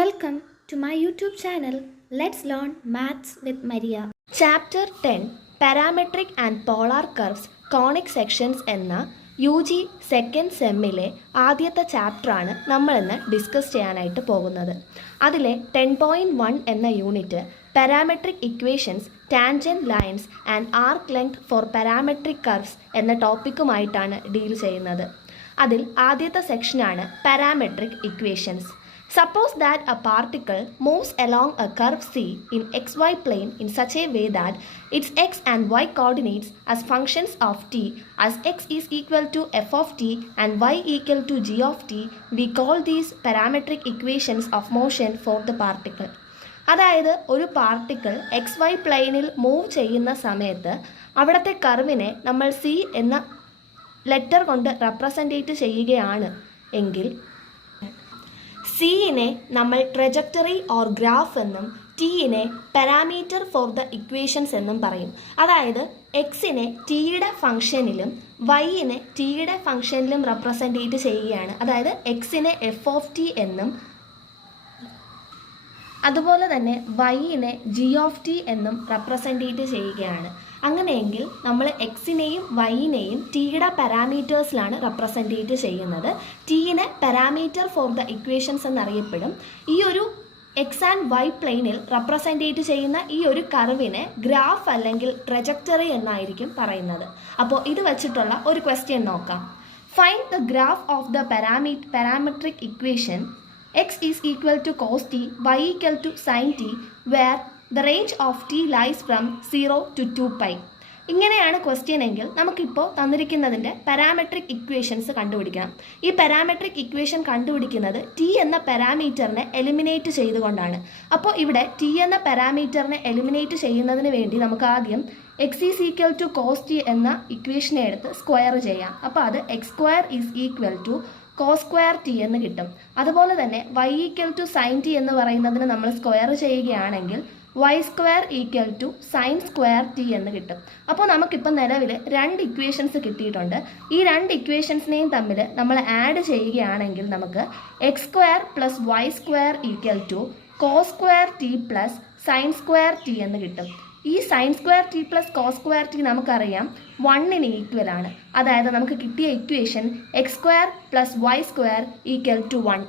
Welcome to my YouTube channel. Let's learn Maths with Maria. Chapter 10 Parametric and Polar Curves Conic Sections എന്ന UG second സെമ്മിലെ ആദ്യത്തെ ചാപ്റ്ററാണ് നമ്മളിന്ന് discuss ചെയ്യാനായിട്ട് പോകുന്നത്. അതിലെ 10.1 എന്ന unit parametric equations, tangent lines and arc length for parametric curves എന്ന ടോപ്പിക്കുമായിട്ടാണ് ഡീൽ ചെയ്യുന്നത്. അതിൽ ആദ്യത്തെ സെക്ഷനാണ് parametric equations. Suppose that a particle moves along a curve C in xy plane in such a way that its x and y coordinates as functions of t as x is equal to f of t and y equal to g of t. We call these parametric equations of motion for the particle. അതായത് ഒരു particle X Y പ്ലെയിനിൽ move ചെയ്യുന്ന സമയത്ത് അവിടുത്തെ കർവിനെ നമ്മൾ C എന്ന letter കൊണ്ട് represent ചെയ്യുകയാണ് എങ്കിൽ സിയിനെ നമ്മൾ ട്രജക്ടറി ഓർ ഗ്രാഫ് എന്നും ടിയിനെ പാരാമീറ്റർ ഫോർ ദ ഇക്വേഷൻസ് എന്നും പറയും. അതായത് എക്സിനെ ടിയുടെ ഫംഗ്ഷനിലും വൈയിനെ ടിയുടെ ഫംഗ്ഷനിലും റെപ്രസെൻറ്റേറ്റ് ചെയ്യുകയാണ്. അതായത് എക്സിനെ എഫ് ഓഫ് ടി എന്നും അതുപോലെ തന്നെ വൈയിനെ ജി ഓഫ് ടി എന്നും റെപ്രസെൻറ്റേറ്റ് ചെയ്യുകയാണ്. അങ്ങനെയെങ്കിൽ നമ്മൾ എക്സിനെയും വൈയിനെയും ടിയുടെ പാരാമീറ്റേഴ്സിലാണ് റെപ്രസെൻറ്റേറ്റ് ചെയ്യുന്നത്. ടിയിനെ പാരാമീറ്റർ ഫോർ ദ ഇക്വേഷൻസ് എന്നറിയപ്പെടും. ഈ ഒരു എക്സ് ആൻഡ് വൈ പ്ലെയിനിൽ റെപ്രസെൻറ്റേറ്റ് ചെയ്യുന്ന ഈ ഒരു കർവിനെ ഗ്രാഫ് അല്ലെങ്കിൽ ട്രജക്ടറി എന്നായിരിക്കും പറയുന്നത്. അപ്പോൾ ഇത് വെച്ചിട്ടുള്ള ഒരു ക്വസ്റ്റ്യൻ നോക്കാം. Find the graph of the parametric equation x is equal to cos t, y equal to sin t, where the range of t lies from 0 to 2 pi. ഇങ്ങനെയാണ് ക്വസ്റ്റ്യൻ എങ്കിൽ നമുക്കിപ്പോൾ തന്നിരിക്കുന്നതിൻ്റെ പാരാമെട്രിക് ഇക്വേഷൻസ് കണ്ടുപിടിക്കണം. ഈ parametric equation കണ്ടുപിടിക്കുന്നത് T എന്ന പാരാമീറ്ററിനെ eliminate ചെയ്തുകൊണ്ടാണ്. അപ്പോൾ ഇവിടെ ടി എന്ന പാരാമീറ്ററിനെ എലിമിനേറ്റ് ചെയ്യുന്നതിന് വേണ്ടി നമുക്ക് ആദ്യം x is equal to cos t എന്ന ഇക്വേഷനെ എടുത്ത് സ്ക്വയർ ചെയ്യാം. അപ്പോൾ അത് x square is equal to cos square t എന്ന് കിട്ടും. അതുപോലെ തന്നെ y equal to sine t എന്ന് പറയുന്നതിന് നമ്മൾ സ്ക്വയർ ചെയ്യുകയാണെങ്കിൽ y square equal to sine square t എന്ന് കിട്ടും. അപ്പോൾ നമുക്കിപ്പോൾ നിലവിൽ രണ്ട് ഇക്വേഷൻസ് കിട്ടിയിട്ടുണ്ട്. ഈ രണ്ട് ഇക്വേഷൻസിനെയും തമ്മിൽ നമ്മൾ ആഡ് ചെയ്യുകയാണെങ്കിൽ നമുക്ക് x square plus y square equal to cos square t plus sine square t എന്ന് കിട്ടും. ഈ sine square t plus cos square t നമുക്കറിയാം 1ന് ഈക്വൽ ആണ്. അതായത് നമുക്ക് കിട്ടിയ equation x square plus y square equal to 1.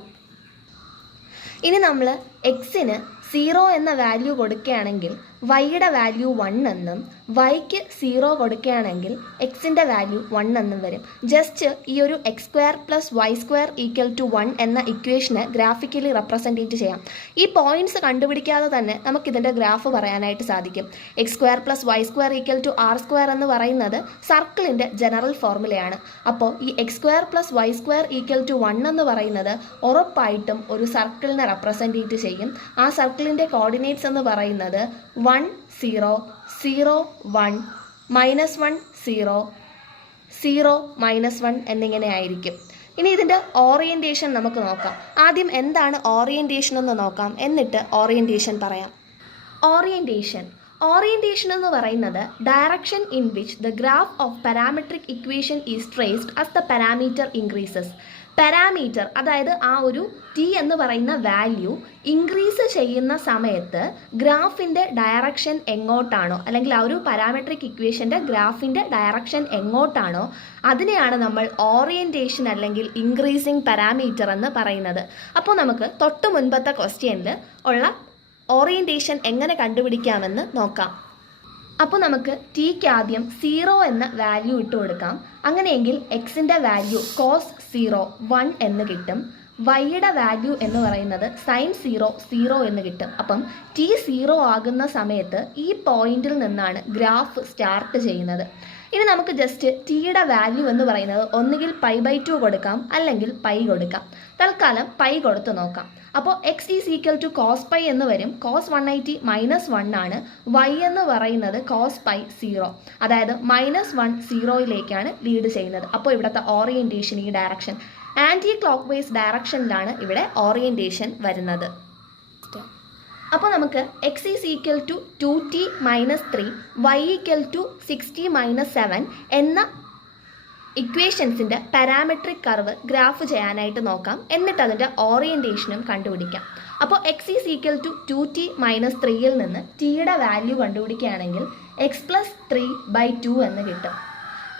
ഇനി നമ്മൾ എക്സിന് 0 എന്ന വാല്യൂ കൊടുക്കുകയാണെങ്കിൽ വൈയുടെ വാല്യൂ 1 എന്നും വൈക്ക് 0 കൊടുക്കുകയാണെങ്കിൽ എക്സിൻ്റെ വാല്യൂ 1 എന്നും വരും. ജസ്റ്റ് ഈ ഒരു x square plus y square equal to 1 എന്ന ഇക്വേഷന് ഗ്രാഫിക്കലി റെപ്രസെൻറ്റേറ്റ് ചെയ്യാം. ഈ പോയിന്റ്സ് കണ്ടുപിടിക്കാതെ തന്നെ നമുക്കിതിൻ്റെ ഗ്രാഫ് പറയാനായിട്ട് സാധിക്കും. X square plus y square equal to r square എന്ന് പറയുന്നത് സർക്കിളിൻ്റെ ജനറൽ ഫോർമുലയാണ്. അപ്പോൾ ഈ x square plus y square equal to 1 എന്ന് പറയുന്നത് ഉറപ്പായിട്ടും ഒരു സർക്കിളിനെ റെപ്രസെൻറ്റേറ്റ് ചെയ്യും. ആ സർക്കിളിൻ്റെ കോർഡിനേറ്റ്സ് എന്ന് പറയുന്നത് 1 0 0 1 -1 0 0 -1 എന്നിങ്ങനെ ആയിരിക്കും. ഇനി ഇതിൻ്റെ ഓറിയൻറ്റേഷൻ നമുക്ക് നോക്കാം. ആദ്യം എന്താണ് ഓറിയൻറ്റേഷൻ എന്ന് നോക്കാം, എന്നിട്ട് ഓറിയൻറ്റേഷൻ പറയാം. ഓറിയൻറ്റേഷൻ എന്ന് പറയുന്നത് direction in which the graph of parametric equation is traced as the parameter increases. Parameter അതായത് ആ ഒരു ടി എന്ന് പറയുന്ന വാല്യൂ ഇൻക്രീസ് ചെയ്യുന്ന സമയത്ത് ഗ്രാഫിൻ്റെ ഡയറക്ഷൻ എങ്ങോട്ടാണോ, അല്ലെങ്കിൽ ആ ഒരു പാരാമെട്രിക് ഇക്വേഷൻ്റെ ഗ്രാഫിൻ്റെ ഡയറക്ഷൻ എങ്ങോട്ടാണോ അതിനെയാണ് നമ്മൾ ഓറിയൻറ്റേഷൻ അല്ലെങ്കിൽ ഇൻക്രീസിങ് പാരാമീറ്റർ എന്ന് പറയുന്നത്. അപ്പോൾ നമുക്ക് തൊട്ട് മുൻപത്തെ ക്വസ്റ്റ്യനിൽ ഉള്ള ഓറിയൻറ്റേഷൻ എങ്ങനെ കണ്ടുപിടിക്കാമെന്ന് നോക്കാം. അപ്പോൾ നമുക്ക് ടിക്ക് ആദ്യം 0 എന്ന വാല്യൂ ഇട്ട് കൊടുക്കാം. അങ്ങനെയെങ്കിൽ എക്സിൻ്റെ വാല്യൂ കോസ് 0 1 എന്ന് കിട്ടും. വൈയുടെ വാല്യൂ എന്ന് പറയുന്നത് സൈൻ 0 0 എന്ന് കിട്ടും. അപ്പം ടി 0 ആകുന്ന സമയത്ത് ഈ പോയിന്റിൽ നിന്നാണ് ഗ്രാഫ് സ്റ്റാർട്ട് ചെയ്യുന്നത്. ഇനി നമുക്ക് ജസ്റ്റ് ടിയുടെ വാല്യൂ എന്ന് പറയുന്നത് ഒന്നുകിൽ π/2 കൊടുക്കാം, അല്ലെങ്കിൽ പൈ കൊടുക്കാം. തൽക്കാലം പൈ കൊടുത്ത് നോക്കാം. അപ്പോൾ x is equal to cos pi എന്ന് വരും. കോസ് 180 -1 ആണ്. വൈ എന്ന് പറയുന്നത് കോസ് പൈ 0, അതായത് -1 0യിലേക്കാണ് ലീഡ് ചെയ്യുന്നത്. അപ്പോൾ ഇവിടുത്തെ ഓറിയൻറ്റേഷൻ ഈ ഡയറക്ഷൻ ആൻറ്റി ക്ലോക്ക് വൈസ് ഡയറക്ഷനിലാണ് ഇവിടെ ഓറിയൻറ്റേഷൻ വരുന്നത്. അപ്പോൾ നമുക്ക് x is equal to 2t - 3 y equal to 60 - 7 എന്ന ഇക്വേഷൻസിൻ്റെ പാരാമെട്രിക് കർവ് ഗ്രാഫ് ചെയ്യാനായിട്ട് നോക്കാം. എന്നിട്ട് അതിൻ്റെ ഓറിയൻറ്റേഷനും കണ്ടുപിടിക്കാം. അപ്പോൾ x is equal to 2t minus 3യിൽ നിന്ന് ടിയുടെ വാല്യൂ കണ്ടുപിടിക്കുകയാണെങ്കിൽ x+3/2 എന്ന് കിട്ടും.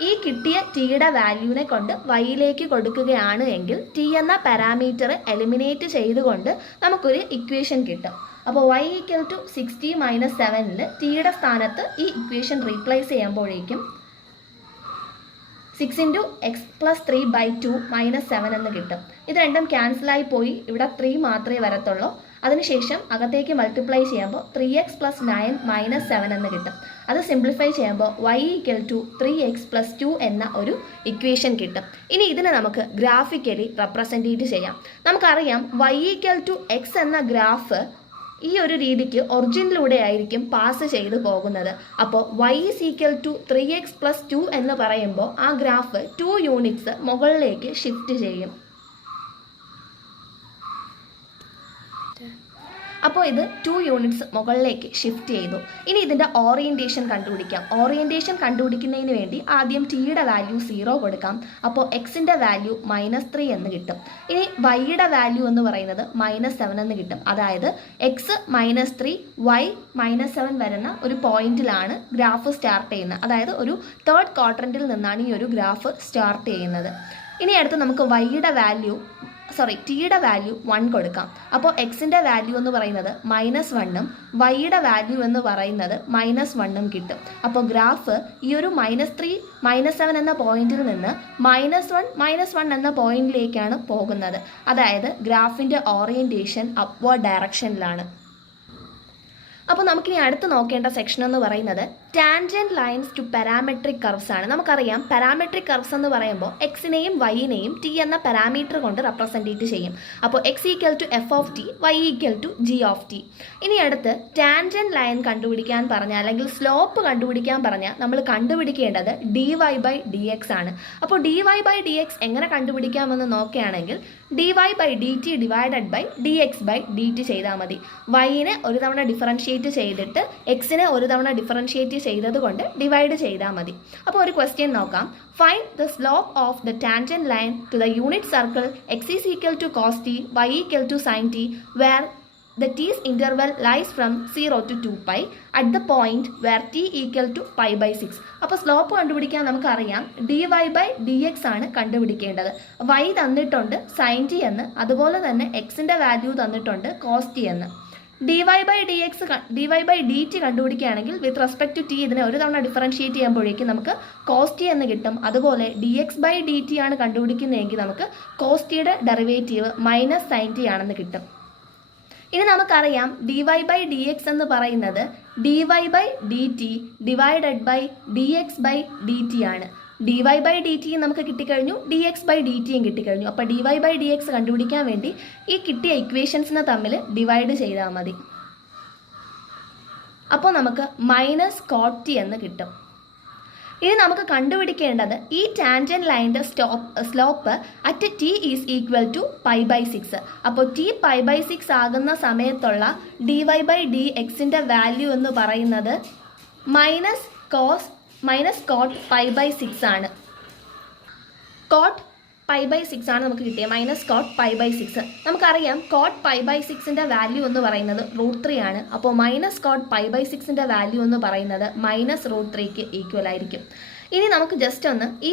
ഈ കിട്ടിയ ടിയുടെ വാല്യൂവിനെ കൊണ്ട് വൈയിലേക്ക് കൊടുക്കുകയാണ് എങ്കിൽ ടി എന്ന പാരാമീറ്റർ എലിമിനേറ്റ് ചെയ്തുകൊണ്ട് നമുക്കൊരു ഇക്വേഷൻ കിട്ടും. അപ്പോൾ y ഈക്വൽ ടു 60 മൈനസ് 7ൽ ടിയുടെ സ്ഥാനത്ത് ഈ ഇക്വേഷൻ റീപ്ലേസ് ചെയ്യുമ്പോഴേക്കും 6 × x+3/2 മൈനസ് 7 എന്ന് കിട്ടും. ഇത് രണ്ടും ക്യാൻസലായി പോയി ഇവിടെ 3 മാത്രമേ വരത്തുള്ളൂ. അതിനുശേഷം അകത്തേക്ക് മൾട്ടിപ്ലൈ ചെയ്യുമ്പോൾ 3x + 9 മൈനസ് 7 എന്ന് കിട്ടും. അത് സിംപ്ലിഫൈ ചെയ്യുമ്പോൾ y ഈക്വൽ ടു 3x + 2 എന്ന ഒരു ഇക്വേഷൻ കിട്ടും. ഇനി ഇതിനെ നമുക്ക് ഗ്രാഫിക്കലി റെപ്രസെൻറ്റേറ്റ് ചെയ്യാം. നമുക്കറിയാം y ഈക്വൽ ടു x എന്ന ഗ്രാഫ് ഈ ഒരു രീതിക്ക് ഒറിജിനിലൂടെ ആയിരിക്കും പാസ് ചെയ്തു പോകുന്നത്. അപ്പോൾ y is equal to 3x + 2 എന്ന് പറയുമ്പോൾ ആ ഗ്രാഫ് 2 യൂണിറ്റ്സ് മുകളിലേക്ക് ഷിഫ്റ്റ് ചെയ്യും. അപ്പോൾ ഇത് 2 യൂണിറ്റ്സ് മുകളിലേക്ക് ഷിഫ്റ്റ് ചെയ്തു. ഇനി ഇതിൻ്റെ ഓറിയൻറ്റേഷൻ കണ്ടുപിടിക്കാം. ഓറിയൻറ്റേഷൻ കണ്ടുപിടിക്കുന്നതിന് വേണ്ടി ആദ്യം ടിയുടെ വാല്യൂ 0 കൊടുക്കാം. അപ്പോൾ എക്സിൻ്റെ വാല്യൂ -3 എന്ന് കിട്ടും. ഇനി വൈയുടെ വാല്യൂ എന്ന് പറയുന്നത് -7 എന്ന് കിട്ടും. അതായത് എക്സ് -3 വൈ -7 വരുന്ന ഒരു പോയിന്റിലാണ് ഗ്രാഫ് സ്റ്റാർട്ട് ചെയ്യുന്നത്. അതായത് ഒരു തേർഡ് ക്വാഡ്രൻറ്റിൽ നിന്നാണ് ഈ ഒരു ഗ്രാഫ് സ്റ്റാർട്ട് ചെയ്യുന്നത്. ഇനി അടുത്ത് നമുക്ക് ടിയുടെ വാല്യൂ 1 കൊടുക്കാം. അപ്പോൾ എക്സിൻ്റെ വാല്യൂ എന്ന് പറയുന്നത് -1ഉം വൈയുടെ വാല്യൂ എന്ന് പറയുന്നത് -1ഉം കിട്ടും. അപ്പോൾ ഗ്രാഫ് ഈ ഒരു -3 -7 എന്ന പോയിന്റിൽ നിന്ന് -1 എന്ന പോയിന്റിലേക്കാണ് പോകുന്നത്. അതായത് ഗ്രാഫിൻ്റെ ഓറിയൻറ്റേഷൻ അപ്വേർഡ് ഡയറക്ഷനിലാണ്. അപ്പോൾ നമുക്കിനി അടുത്ത് നോക്കേണ്ട സെക്ഷൻ എന്ന് പറയുന്നത് tangent lines to parametric curves ആണ്. നമുക്കറിയാം പാരാമെട്രിക് കർവ്സ് എന്ന് പറയുമ്പോൾ എക്സിനെയും വൈനെയും ടി എന്ന പാരാമീറ്റർ കൊണ്ട് റെപ്രസെൻറ്റേറ്റ് ചെയ്യും. അപ്പോൾ x equal to f(t), y equal to g(t). ഇനി അടുത്ത് ടാൻജൻറ്റ് ലൈൻ കണ്ടുപിടിക്കാൻ പറഞ്ഞാൽ അല്ലെങ്കിൽ സ്ലോപ്പ് കണ്ടുപിടിക്കാൻ പറഞ്ഞാൽ നമ്മൾ കണ്ടുപിടിക്കേണ്ടത് dy/dx ആണ്. അപ്പോൾ dy/dx എങ്ങനെ കണ്ടുപിടിക്കാമെന്ന് നോക്കുകയാണെങ്കിൽ dy/dt ഡിവൈഡഡ് ബൈ dx/dt ചെയ്താൽ മതി. വൈനെ ഒരു തവണ ഡിഫറൻഷ്യേറ്റ് ചെയ്തിട്ട് എക്സിനെ ഒരു തവണ ഡിഫറൻഷ്യേറ്റ് ചെയ്തതുകൊണ്ട് ഡിവൈഡ് ചെയ്താൽ മതി. അപ്പോൾ ഒരു ക്വസ്റ്റ്യൻ നോക്കാം. Find the slope of the tangent line to the unit circle x is equal to cos t, y equal to sin t, where the t's interval lies from 0 to 2π at the point where t equal to π/6. അപ്പോൾ slope കണ്ടുപിടിക്കാൻ നമുക്കറിയാം dy/dx ആണ് കണ്ടുപിടിക്കേണ്ടത്. y തന്നിട്ടുണ്ട് sin t എന്ന്, അതുപോലെ തന്നെ എക്സിൻ്റെ വാല്യൂ തന്നിട്ടുണ്ട് cos t എന്ന്. dy/dt കണ്ടുപിടിക്കുകയാണെങ്കിൽ വിത്ത് റെസ്പെക്ട് ടു ടി ഇതിനെ ഒരു തവണ ഡിഫറൻഷ്യേറ്റ് ചെയ്യുമ്പോഴേക്കും നമുക്ക് cos t എന്ന് കിട്ടും. അതുപോലെ dx/dt ആണ് കണ്ടുപിടിക്കുന്നതെങ്കിൽ നമുക്ക് cos tയുടെ ഡെറിവേറ്റീവ് -sin t ആണെന്ന് കിട്ടും. ഇനി നമുക്കറിയാം dy/dx എന്ന് പറയുന്നത് dy/dt ഡിവൈഡഡ് ബൈ dx/dt ആണ്. dy/dt നമുക്ക് കിട്ടിക്കഴിഞ്ഞു, dx/dtയും കിട്ടിക്കഴിഞ്ഞു. അപ്പോൾ dy/dx കണ്ടുപിടിക്കാൻ വേണ്ടി ഈ കിട്ടിയ ഇക്വേഷൻസിനെ തമ്മിൽ ഡിവൈഡ് ചെയ്താൽ മതി. അപ്പോൾ നമുക്ക് -cot t എന്ന് കിട്ടും. ഇനി നമുക്ക് കണ്ടുപിടിക്കേണ്ടത് ഈ ടാൻജൻറ്റ് ലൈൻ്റെ slope at t is equal to π/6. അപ്പോൾ t π/6 ആകുന്ന സമയത്തുള്ള dy/dxൻ്റെ വാല്യൂ എന്ന് പറയുന്നത് -cot π/6 ആണ്. cot π/6 ആണ് നമുക്ക് കിട്ടിയത്, -cot π/6. നമുക്കറിയാം cot π/6ൻ്റെ വാല്യൂ എന്ന് പറയുന്നത് √3 ആണ്. അപ്പോൾ -cot π/6ൻ്റെ വാല്യൂ എന്ന് പറയുന്നത് -√3ക്ക് ഈക്വൽ ആയിരിക്കും. ഇനി നമുക്ക് ജസ്റ്റ് ഒന്ന് ഈ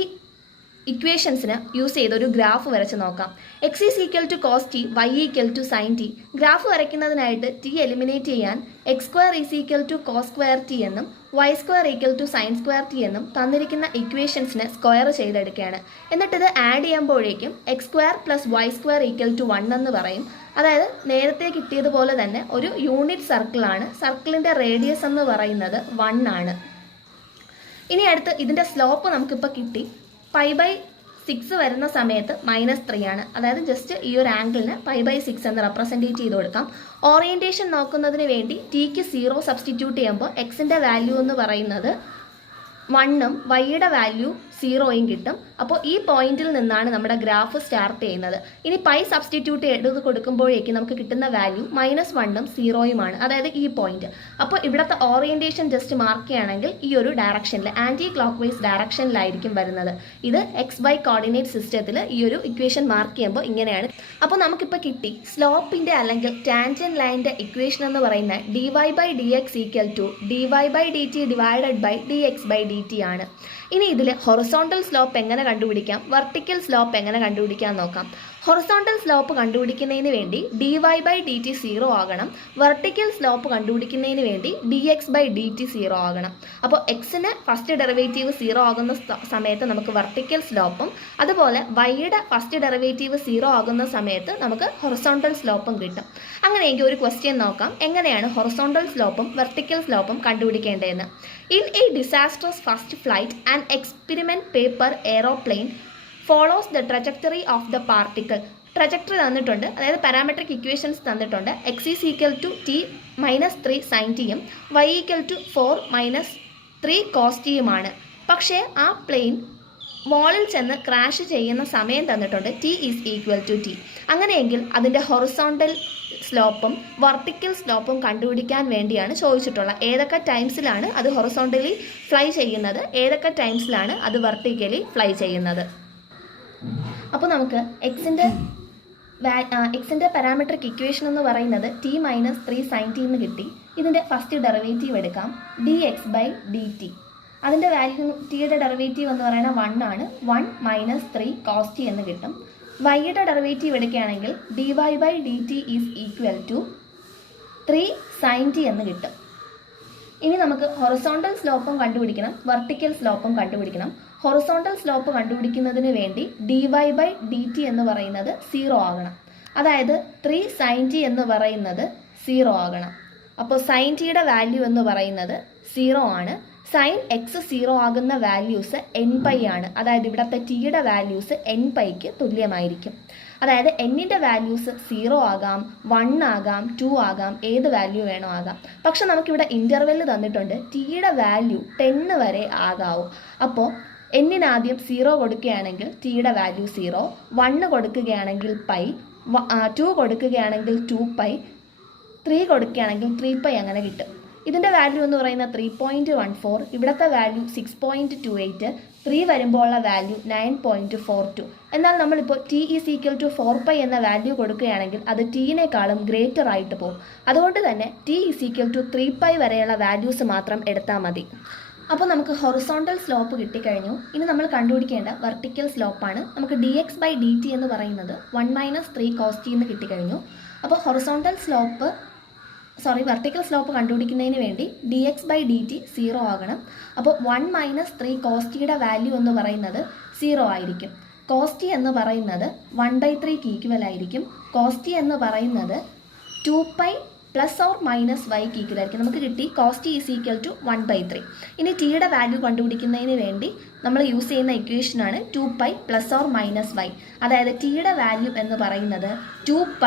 ഇക്വേഷൻസിന് യൂസ് ചെയ്തൊരു ഗ്രാഫ് വരച്ച് നോക്കാം. x is equal to cos t, y equal to sin t. Graph വരയ്ക്കുന്നതിനായിട്ട് t എലിമിനേറ്റ് ചെയ്യാൻ x² is equal to cos² t എന്നും y² equal to sin² t എന്നും തന്നിരിക്കുന്ന ഇക്വേഷൻസിനെ സ്ക്വയർ ചെയ്തെടുക്കുകയാണ്. എന്നിട്ടിത് ആഡ് ചെയ്യുമ്പോഴേക്കും x² + y² ഈക്വൽ ടു 1 എന്ന് പറയും. അതായത് നേരത്തെ കിട്ടിയതുപോലെ തന്നെ ഒരു യൂണിറ്റ് സർക്കിളാണ്. സർക്കിളിൻ്റെ റേഡിയസ് എന്ന് പറയുന്നത് 1 ആണ്. ഇനി അടുത്ത് ഇതിൻ്റെ സ്ലോപ്പ് നമുക്കിപ്പോൾ കിട്ടി. π/6 വരുന്ന സമയത്ത് -3 ആണ്. അതായത് ജസ്റ്റ് ഈ ഒരു ആംഗിളിന് π/6 എന്ന് റെപ്രസെൻറ്റേറ്റ് ചെയ്ത് കൊടുക്കാം. ഓറിയൻറ്റേഷൻ നോക്കുന്നതിന് വേണ്ടി ടിക്ക് 0 സബ്സ്റ്റിറ്റ്യൂട്ട് ചെയ്യുമ്പോൾ എക്സിൻ്റെ വാല്യൂ എന്ന് പറയുന്നത് 1ഉം വൈയുടെ വാല്യൂ 0യും കിട്ടും. അപ്പോൾ ഈ പോയിന്റിൽ നിന്നാണ് നമ്മുടെ ഗ്രാഫ് സ്റ്റാർട്ട് ചെയ്യുന്നത്. ഇനി പൈ സബ്സ്റ്റിറ്റ്യൂട്ട് എടുത്ത് കൊടുക്കുമ്പോഴേക്കും നമുക്ക് കിട്ടുന്ന വാല്യൂ -1ഉം 0യുമാണ്, അതായത് ഈ പോയിന്റ്. അപ്പോൾ ഇവിടുത്തെ ഓറിയന്റേഷൻ ജസ്റ്റ് മാർക്ക് ചെയ്യുകയാണെങ്കിൽ ഈ ഒരു ഡയറക്ഷനിൽ, ആന്റി ക്ലോക്ക് വൈസ് ഡയറക്ഷനിലായിരിക്കും വരുന്നത്. ഇത് XY കോർഡിനേറ്റ് സിസ്റ്റത്തിൽ ഈ ഒരു ഇക്വേഷൻ മാർക്ക് ചെയ്യുമ്പോൾ ഇങ്ങനെയാണ്. അപ്പോൾ നമുക്കിപ്പോൾ കിട്ടി സ്ലോപ്പിന്റെ അല്ലെങ്കിൽ ടാൻജന്റ് ലൈനിന്റെ ഇക്വേഷൻ എന്ന് പറയുന്നത് dy/dx dy/dt dx/dt ആണ്. ഇനി ഇതിൽ ഹൊറിസോണ്ടൽ സ്ലോപ്പ് എങ്ങനെ കണ്ടുപിടിക്കാം, വെർട്ടിക്കൽ സ്ലോപ്പ് എങ്ങനെ കണ്ടുപിടിക്കാൻ നോക്കാം. ഹൊറിസോണ്ടൽ സ്ലോപ്പ് കണ്ടുപിടിക്കുന്നതിന് വേണ്ടി dy/dt 0 ആകണം, വെർട്ടിക്കൽ സ്ലോപ്പ് കണ്ടുപിടിക്കുന്നതിന് വേണ്ടി dx/dt 0 ആകണം. അപ്പോൾ എക്സിന് ഫസ്റ്റ് ഡെറിവേറ്റീവ് 0 ആകുന്ന സമയത്ത് നമുക്ക് വെർട്ടിക്കൽ സ്ലോപ്പും അതുപോലെ വൈയുടെ ഫസ്റ്റ് ഡെറിവേറ്റീവ് 0 ആകുന്ന സമയത്ത് നമുക്ക് ഹൊറിസോണ്ടൽ സ്ലോപ്പും കിട്ടും. അങ്ങനെയെങ്കിൽ ഒരു ക്വസ്റ്റ്യൻ നോക്കാം, എങ്ങനെയാണ് ഹൊറിസോണ്ടൽ സ്ലോപ്പും വെർട്ടിക്കൽ സ്ലോപ്പും കണ്ടുപിടിക്കേണ്ടതെന്ന്. In a disastrous first flight an experiment paper aeroplane follows the trajectory of the particle. Trajectory തന്നിട്ടുണ്ട്, അതായത് പാരാമെട്രിക് ഇക്വേഷൻസ് തന്നിട്ടുണ്ട്. x = t - 3 sin t യും y = 4 - 3 cos t യുമാണ്. പക്ഷേ ആ പ്ലെയിൻ മോളിൽ ചെന്ന് ക്രാഷ് ചെയ്യുന്ന സമയം തന്നിട്ടുണ്ട്, t = t. അങ്ങനെയെങ്കിൽ അതിൻ്റെ ഹൊറിസോണ്ടൽ സ്ലോപ്പും വെർട്ടിക്കൽ സ്ലോപ്പും കണ്ടുപിടിക്കാൻ വേണ്ടിയാണ് ചോദിച്ചിട്ടുള്ളത്. ഏതൊക്കെ ടൈംസിലാണ് അത് ഹൊറിസോണ്ടലി ഫ്ലൈ ചെയ്യുന്നത്, ഏതൊക്കെ ടൈംസിലാണ് അത് വെർട്ടിക്കലി ഫ്ലൈ ചെയ്യുന്നത്. അപ്പോൾ നമുക്ക് എക്സിൻ്റെ പാരാമെട്രിക് ഇക്വേഷൻ എന്ന് പറയുന്നത് t - 3 sin t എന്ന് കിട്ടി. ഇതിൻ്റെ ഫസ്റ്റ് ഡെറിവേറ്റീവ് എടുക്കാം, dx/dt. അതിൻ്റെ വാല്യൂ ടിയുടെ ഡെറിവേറ്റീവ് എന്ന് പറയുന്നത് 1 ആണ്, 1 - 3 cos t എന്ന് കിട്ടും. വൈയുടെ ഡെറിവേറ്റീവ് എടുക്കുകയാണെങ്കിൽ dy/dt = 3 sin t എന്ന് കിട്ടും. ഇനി നമുക്ക് ഹൊറിസോണ്ടൽ സ്ലോപ്പും കണ്ടുപിടിക്കണം, വെർട്ടിക്കൽ സ്ലോപ്പും കണ്ടുപിടിക്കണം. ഹൊറിസോണ്ടൽ സ്ലോപ്പ് കണ്ടുപിടിക്കുന്നതിന് വേണ്ടി dy/dt എന്ന് പറയുന്നത് 0 ആകണം, അതായത് 3 sin t എന്ന് പറയുന്നത് 0 ആകണം. അപ്പോൾ sin tയുടെ വാല്യൂ എന്ന് പറയുന്നത് 0 ആണ്. sin x 0 ആകുന്ന വാല്യൂസ് nπ ആണ്, അതായത് ഇവിടുത്തെ ടിയുടെ വാല്യൂസ് nπക്ക് തുല്യമായിരിക്കും. അതായത് എന്നിൻ്റെ വാല്യൂസ് 0 ആകാം, 1 ആകാം, 2 ആകാം, ഏത് വാല്യൂ വേണോ ആകാം. പക്ഷെ നമുക്കിവിടെ ഇൻ്റർവെല് തന്നിട്ടുണ്ട്, ടിയുടെ വാല്യൂ 10 വരെ ആകാവൂ. അപ്പോൾ എന്നിന് ആദ്യം 0 കൊടുക്കുകയാണെങ്കിൽ ടിയുടെ വാല്യൂ 0, 1 കൊടുക്കുകയാണെങ്കിൽ പൈ, 2 കൊടുക്കുകയാണെങ്കിൽ 2π, 3 കൊടുക്കുകയാണെങ്കിൽ 3π അങ്ങനെ കിട്ടും. ഇതിൻ്റെ വാല്യൂ എന്ന് പറയുന്നത് 3.14, ഇവിടുത്തെ വാല്യൂ 6.28, 3 വരുമ്പോൾ ഉള്ള വാല്യൂ 9.42. എന്നാൽ നമ്മളിപ്പോൾ t = 4π എന്ന വാല്യൂ കൊടുക്കുകയാണെങ്കിൽ അത് ടീനേക്കാളും ഗ്രേറ്റർ ആയിട്ട് പോകും. അതുകൊണ്ട് തന്നെ t = 3π വരെയുള്ള വാല്യൂസ് മാത്രം എടുത്താൽ മതി. അപ്പോൾ നമുക്ക് ഹൊറിസോണ്ടൽ സ്ലോപ്പ് കിട്ടിക്കഴിഞ്ഞു. ഇനി നമ്മൾ കണ്ടുപിടിക്കേണ്ട വെർട്ടിക്കൽ സ്ലോപ്പാണ്. നമുക്ക് dx/dt എന്ന് പറയുന്നത് 1 - 3 cos t എന്ന് കിട്ടിക്കഴിഞ്ഞു. അപ്പോൾ വെർട്ടിക്കൽ സ്ലോപ്പ് കണ്ടുപിടിക്കുന്നതിന് വേണ്ടി dx/dt 0 ആകണം. അപ്പോൾ 1 - 3 cos tയുടെ വാല്യൂ എന്ന് പറയുന്നത് 0 ആയിരിക്കും. cos t എന്ന് പറയുന്നത് 1/3ക്ക് ഈക്വൽ ആയിരിക്കും. cos t എന്ന് പറയുന്നത് 2π ± y ക്ക് ഈക്വൽ ആയിരിക്കും. നമുക്ക് കിട്ടി cos t = 1/3. ഇനി ടിയുടെ വാല്യൂ കണ്ടുപിടിക്കുന്നതിന് വേണ്ടി നമ്മൾ യൂസ് ചെയ്യുന്ന ഇക്വേഷനാണ് 2π ± y. അതായത് ടിയുടെ വാല്യൂ എന്ന് പറയുന്നത് 2π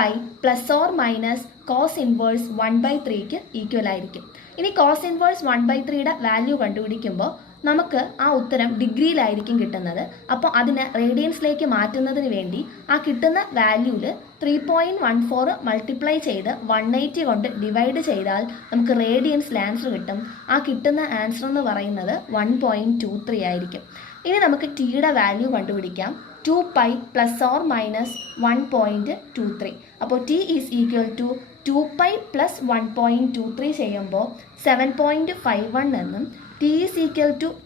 ± cos ഇൻവേഴ്സ് 1/3ക്ക് ഈക്വൽ ആയിരിക്കും. ഇനി cos ഇൻവേഴ്സ് 1/3യുടെ വാല്യൂ കണ്ടുപിടിക്കുമ്പോൾ നമുക്ക് ആ ഉത്തരം ഡിഗ്രിയിലായിരിക്കും കിട്ടുന്നത്. അപ്പോൾ അതിനെ റേഡിയൻസിലേക്ക് മാറ്റുന്നതിന് വേണ്ടി ആ കിട്ടുന്ന വാല്യൂവിൽ 3.14 മൾട്ടിപ്ലൈ ചെയ്ത് 180 കൊണ്ട് ഡിവൈഡ് ചെയ്താൽ നമുക്ക് റേഡിയൻസിൽ ആൻസർ കിട്ടും. ആ കിട്ടുന്ന ആൻസർ എന്ന് പറയുന്നത് 1.23 ആയിരിക്കും. ഇനി നമുക്ക് ടിയുടെ വാല്യൂ കണ്ടുപിടിക്കാം, 2π ± 1.23. അപ്പോൾ t = 2π + 1.23 ചെയ്യുമ്പോൾ 7.51 എന്നും t =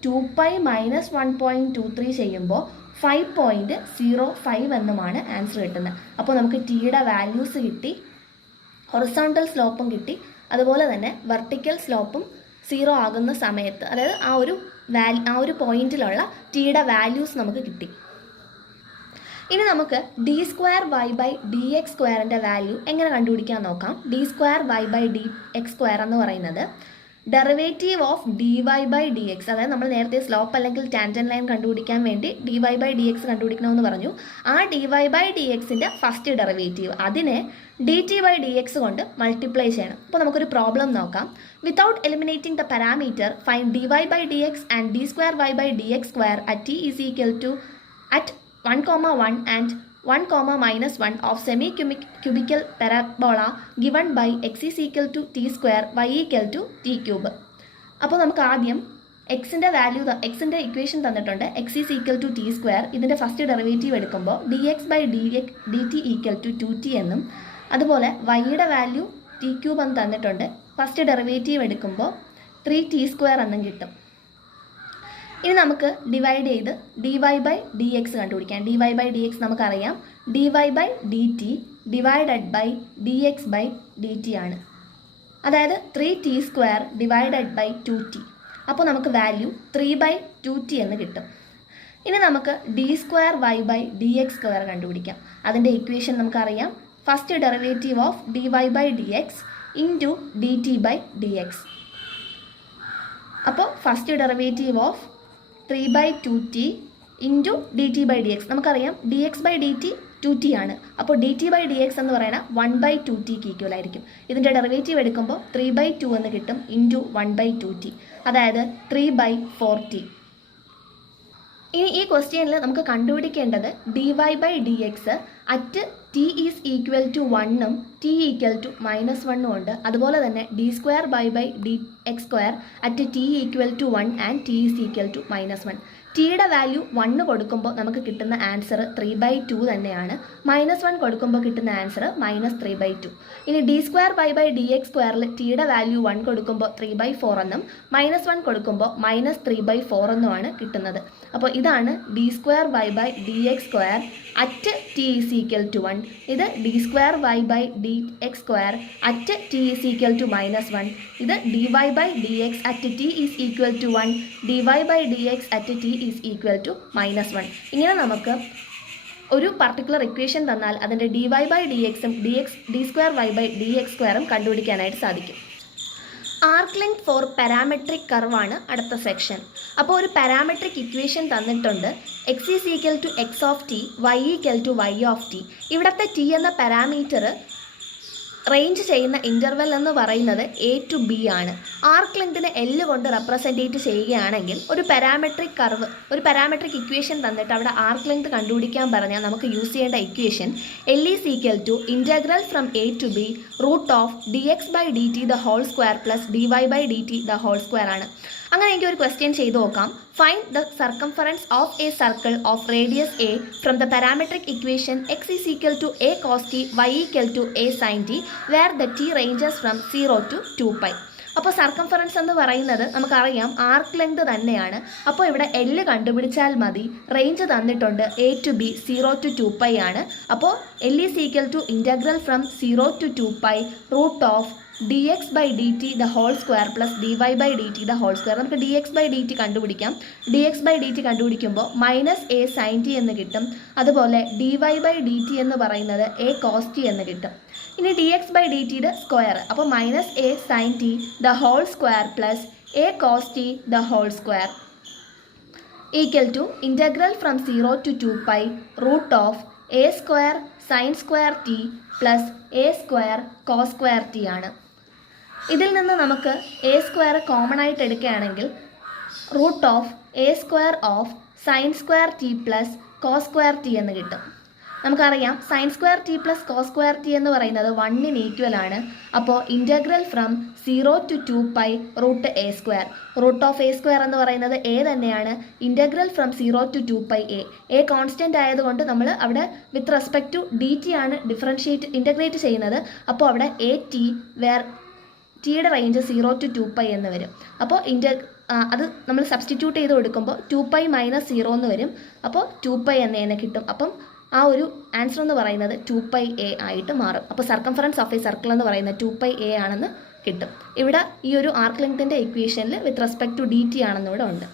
2π - 1.23 ചെയ്യുമ്പോൾ 5.05 എന്നുമാണ് ആൻസർ കിട്ടുന്നത്. അപ്പോൾ നമുക്ക് ടിയുടെ വാല്യൂസ് കിട്ടി, ഹൊറിസോണ്ടൽ സ്ലോപ്പും കിട്ടി, അതുപോലെ തന്നെ വെർട്ടിക്കൽ സ്ലോപ്പും 0 ആകുന്ന സമയത്ത്, അതായത് ആ ഒരു പോയിന്റിലുള്ള ടിയുടെ വാല്യൂസ് നമുക്ക് കിട്ടി. ഇനി നമുക്ക് d²y/dx² വാല്യൂ എങ്ങനെ കണ്ടുപിടിക്കാൻ നോക്കാം. d²y/dx² എന്ന് പറയുന്നത് derivative of d y by d x, അതായത് നമ്മൾ നേരത്തെ സ്ലോപ്പ് അല്ലെങ്കിൽ ടാൻജൻ ലൈൻ കണ്ടുപിടിക്കാൻ വേണ്ടി d y by d x കണ്ടുപിടിക്കണമെന്ന് പറഞ്ഞു. ആ ഡി വൈ ബൈ ഡി എക്സിൻ്റെ ഫസ്റ്റ് ഡെറിവേറ്റീവ് അതിനെ d t by d x കൊണ്ട് മൾട്ടിപ്ലൈ ചെയ്യണം. അപ്പോൾ നമുക്കൊരു പ്രോബ്ലം നോക്കാം. Without eliminating the parameter find d y by d x and d square y by d x square at t is equal to at 1,1 and 1,-1 of semi-cubical parabola given by x is equal to t square y equal to t cube. അപ്പോൾ നമുക്ക് ആദ്യം എക്സിൻ്റെ value, എക്സിൻ്റെ equation തന്നിട്ടുണ്ട്. X is equal to t square. ഇതിൻ്റെ first derivative എടുക്കുമ്പോൾ d x by d t equal to 2t എന്നും, അതുപോലെ വൈയുടെ വാല്യൂ ടി ക്യൂബ് എന്ന് തന്നിട്ടുണ്ട്. ഫസ്റ്റ് ഡെറിവേറ്റീവ് എടുക്കുമ്പോൾ 3t സ്ക്വയർ എന്നും കിട്ടും. ഇനി നമുക്ക് ഡിവൈഡ് ചെയ്ത് d y by d x കണ്ടുപിടിക്കാം. D y by d x നമുക്കറിയാം d y by d t divided by d x by d t ആണ്. അതായത് 3t square divided by 2t. അപ്പോൾ നമുക്ക് വാല്യൂ 3/2t എന്ന് കിട്ടും. ഇനി നമുക്ക് d square y by d x square കണ്ടുപിടിക്കാം. അതിൻ്റെ ഇക്വേഷൻ നമുക്കറിയാം. First derivative of d y by d x into d t by d x. അപ്പോൾ first derivative of 3/2t into d t by d x. നമുക്കറിയാം d x by d t 2t ആണ്. അപ്പോൾ d t by d x എന്ന് പറയുന്നത് 1/2tക്ക് equal ആയിരിക്കും. ഇതിൻ്റെ derivative എടുക്കുമ്പോൾ 3/2 എന്ന് കിട്ടും ഇൻറ്റു 1/2t, അതായത് 3/4t. ഇനി ഈ ക്വസ്റ്റ്യനിൽ നമുക്ക് കണ്ടുപിടിക്കേണ്ടത് d y by d x at t is equal to 1ഉം ടി ഈക്വൽ ടു -1ഉം ഉണ്ട്. അതുപോലെ തന്നെ d square y by d x square at t equal to 1 and t is equal to -1. ടിയുടെ വാല്യൂ 1 കൊടുക്കുമ്പോൾ നമുക്ക് കിട്ടുന്ന ആൻസർ 3/2 തന്നെയാണ്. -1 കൊടുക്കുമ്പോൾ കിട്ടുന്ന ആൻസർ -3/2. ഇനി d square y by d x സ്ക്വയറിൽ ടിയുടെ വാല്യൂ 1 കൊടുക്കുമ്പോൾ 3/4 എന്നും -1 കൊടുക്കുമ്പോൾ -3/4 എന്നുമാണ് കിട്ടുന്നത്. അപ്പോൾ ഇതാണ് d square y by d x square at t is equal to 1. ഇത് d square y by d x square at t is equal to -1. ഇത് d y by d x at t is equal to 1, d y by d x at t is equal to -1. ഇങ്ങനെ നമുക്ക് ഒരു particular equation തന്നാൽ അതിൻ്റെ d y by d എക്സും d square y by d x സ്ക്വയറും കണ്ടുപിടിക്കാനായിട്ട് സാധിക്കും. Arc length for parametric കർവാണ് അടുത്ത സെക്ഷൻ. അപ്പോൾ ഒരു പാരാമെട്രിക് ഇക്വേഷൻ തന്നിട്ടുണ്ട്. X is equal to x of t, y equal to y of t. ഇവിടുത്തെ ടി എന്ന പാരാമീറ്റർ റേഞ്ച് ചെയ്യുന്ന ഇൻ്റർവെൽ എന്ന് പറയുന്നത് എ ടു ബി ആണ്. ആർക്ക് ലെങ്തിനെ എൽ കൊണ്ട് റെപ്രസെൻറ്റേറ്റ് ചെയ്യുകയാണെങ്കിൽ ഒരു പാരാമെട്രിക് ഇക്വേഷൻ തന്നിട്ട് അവിടെ ആർക്ക് ലെങ്ത് കണ്ടുപിടിക്കാൻ പറഞ്ഞാൽ നമുക്ക് യൂസ് ചെയ്യേണ്ട equation l is equal to integral from a to b root of d x by d t the whole square plus d y by d t the whole square ആണ്. അങ്ങനെ എനിക്ക് ഒരു question ചെയ്ത് നോക്കാം. Find the circumference of a circle of radius a from the parametric equation x is equal to a cos t y equal to a sine t where the t ranges from 0 to 2π. അപ്പോൾ circumference എന്ന് പറയുന്നത് നമുക്കറിയാം arc length തന്നെയാണ്. അപ്പോൾ ഇവിടെ L കണ്ടുപിടിച്ചാൽ മതി. Range തന്നിട്ടുണ്ട് എ ടു ബി 0 to 2π ആണ്. അപ്പോൾ L is equal to integral from 0 to 2π root of d x by d t the whole square plus d y by d t the whole square. നമുക്ക് d x by d t കണ്ടുപിടിക്കാം. D x by d t കണ്ടുപിടിക്കുമ്പോൾ -a sine t എന്ന് കിട്ടും. അതുപോലെ d y by d t എന്ന് പറയുന്നത് a cos t എന്ന് കിട്ടും. ഇനി ഡി എക്സ് ബൈ ഡി ടിയുടെ സ്ക്വയർ, അപ്പോൾ -a sine t the whole square plus a cos t the whole square equal to integral from 0 to 2π root of a square sine square t plus a square cos square t ആണ്. ഇതിൽ നിന്ന് നമുക്ക് a square common ആയിട്ട് എടുക്കുകയാണെങ്കിൽ root of a square of sine square t plus cos square t എന്ന് കിട്ടും. നമുക്കറിയാം sine square t plus cos square t എന്ന് പറയുന്നത് 1ന് ഈക്വൽ ആണ്. അപ്പോൾ integral from 0 to 2π root a square. Root of a square എന്ന് പറയുന്നത് എ തന്നെയാണ്. Integral from 0 to 2π a constant ആയതുകൊണ്ട് നമ്മൾ അവിടെ with respect to d t ആണ് ഇൻ്റഗ്രേറ്റ് ചെയ്യുന്നത്. അപ്പോൾ അവിടെ എ ടി വേർ ടിയുടെ റേഞ്ച് 0 to 2π എന്ന് വരും. അപ്പോൾ അത് നമ്മൾ സബ്സ്റ്റിറ്റ്യൂട്ട് ചെയ്ത് കൊടുക്കുമ്പോൾ 2π - 0 എന്ന് വരും. അപ്പോൾ 2π എന്ന് കിട്ടും. അപ്പം ആ ഒരു ആൻസർ എന്ന് പറയുന്നത് 2πa ആയിട്ട് മാറും. അപ്പോൾ സർക്കംഫറൻസ് ഓഫ് എ സർക്കിൾ എന്ന് പറയുന്നത് 2πa ആണെന്ന് കിട്ടും. ഇവിടെ ഈ ഒരു ആർക്ക് ലെങ്തിൻ്റെ ഇക്വേഷനിൽ with respect to d t ആണെന്ന് ഇവിടെ ഉണ്ട്.